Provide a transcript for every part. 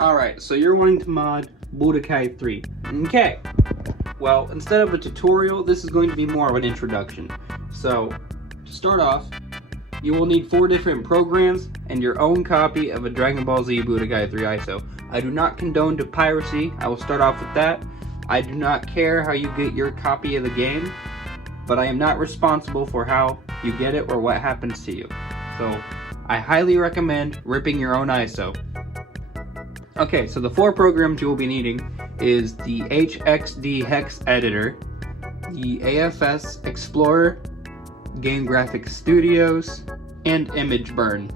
Alright, so you're wanting to mod Budokai 3. Okay. Well, instead of a tutorial, this is going to be more of an introduction. So, to start off, you will need 4 different programs and your own copy of a Dragon Ball Z Budokai 3 ISO. I do not condone to piracy. I will start off with that. I do not care how you get your copy of the game, but I am not responsible for how you get it or what happens to you. So, I highly recommend ripping your own ISO. Okay, so the 4 programs you will be needing is the HXD Hex Editor, the AFS Explorer, Game Graphics Studios, and Image Burn.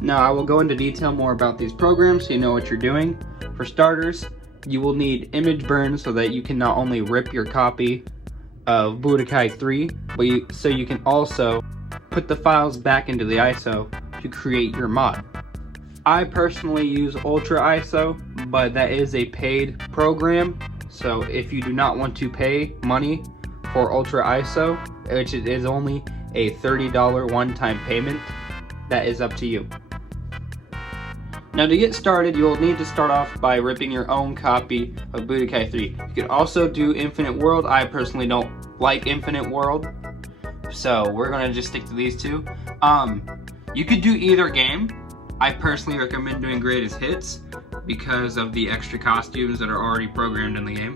Now I will go into detail more about these programs so you know what you're doing. For starters, you will need Image Burn so that you can not only rip your copy of Budokai 3, but so you can also put the files back into the ISO to create your mod. I personally use Ultra ISO, but that is a paid program, so if you do not want to pay money for Ultra ISO, which is only a $30 one-time payment, that is up to you. Now to get started, you'll need to start off by ripping your own copy of Budokai 3. You could also do Infinite World. I personally don't like Infinite World, so we're gonna just stick to these 2. You could do either game. I personally recommend doing Greatest Hits because of the extra costumes that are already programmed in the game.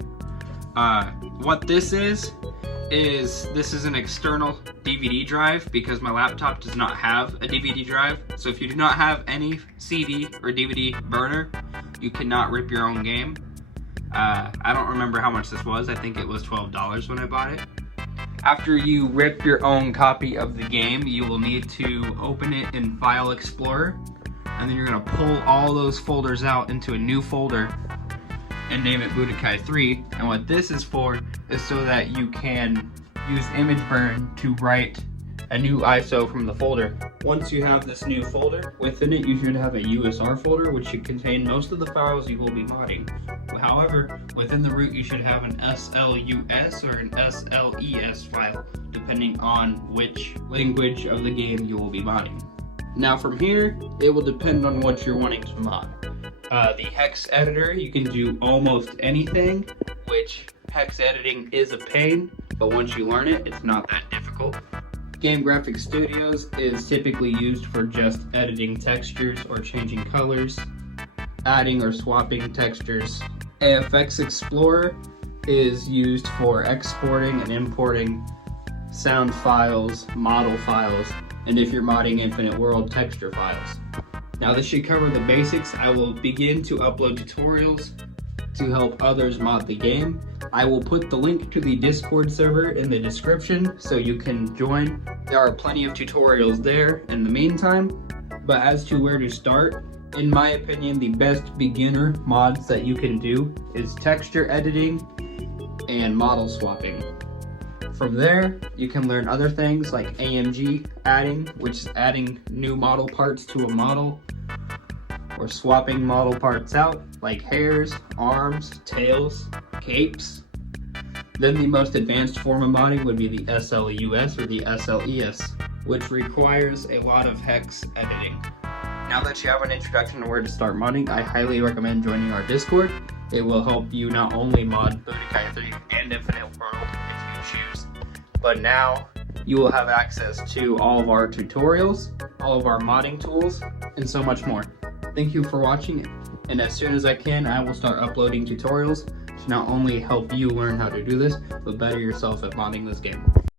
What this is an external DVD drive because my laptop does not have a DVD drive. So if you do not have any CD or DVD burner, you cannot rip your own game. I don't remember how much this was. I think it was $12 when I bought it. After you rip your own copy of the game, you will need to open it in File Explorer, and then you're gonna pull all those folders out into a new folder and name it Budokai 3. And what this is for is so that you can use Image Burn to write a new ISO from the folder. Once you have this new folder, within it you should have a USR folder which should contain most of the files you will be modding. However, within the root you should have an SLUS or an SLES file, depending on which language of the game you will be modding. Now from here, it will depend on what you're wanting to mod. The hex editor, you can do almost anything, which hex editing is a pain, but once you learn it, it's not that difficult. Game Graphics Studios is typically used for just editing textures or changing colors, adding or swapping textures. AFX Explorer is used for exporting and importing sound files, model files, and if you're modding Infinite World, texture files. Now this should cover the basics. I will begin to upload tutorials to help others mod the game. I will put the link to the Discord server in the description so you can join. There are plenty of tutorials there in the meantime, but as to where to start, in my opinion, the best beginner mods that you can do is texture editing and model swapping. From there, you can learn other things like AMG adding, which is adding new model parts to a model, or swapping model parts out, like hairs, arms, tails, capes. Then the most advanced form of modding would be the SLUS or the SLES, which requires a lot of hex editing. Now that you have an introduction to where to start modding, I highly recommend joining our Discord. It will help you not only mod Budokai 3 and Infinite World if you choose, but now you will have access to all of our tutorials, all of our modding tools, and so much more. Thank you for watching, and as soon as I can, I will start uploading tutorials to not only help you learn how to do this, but better yourself at modding this game.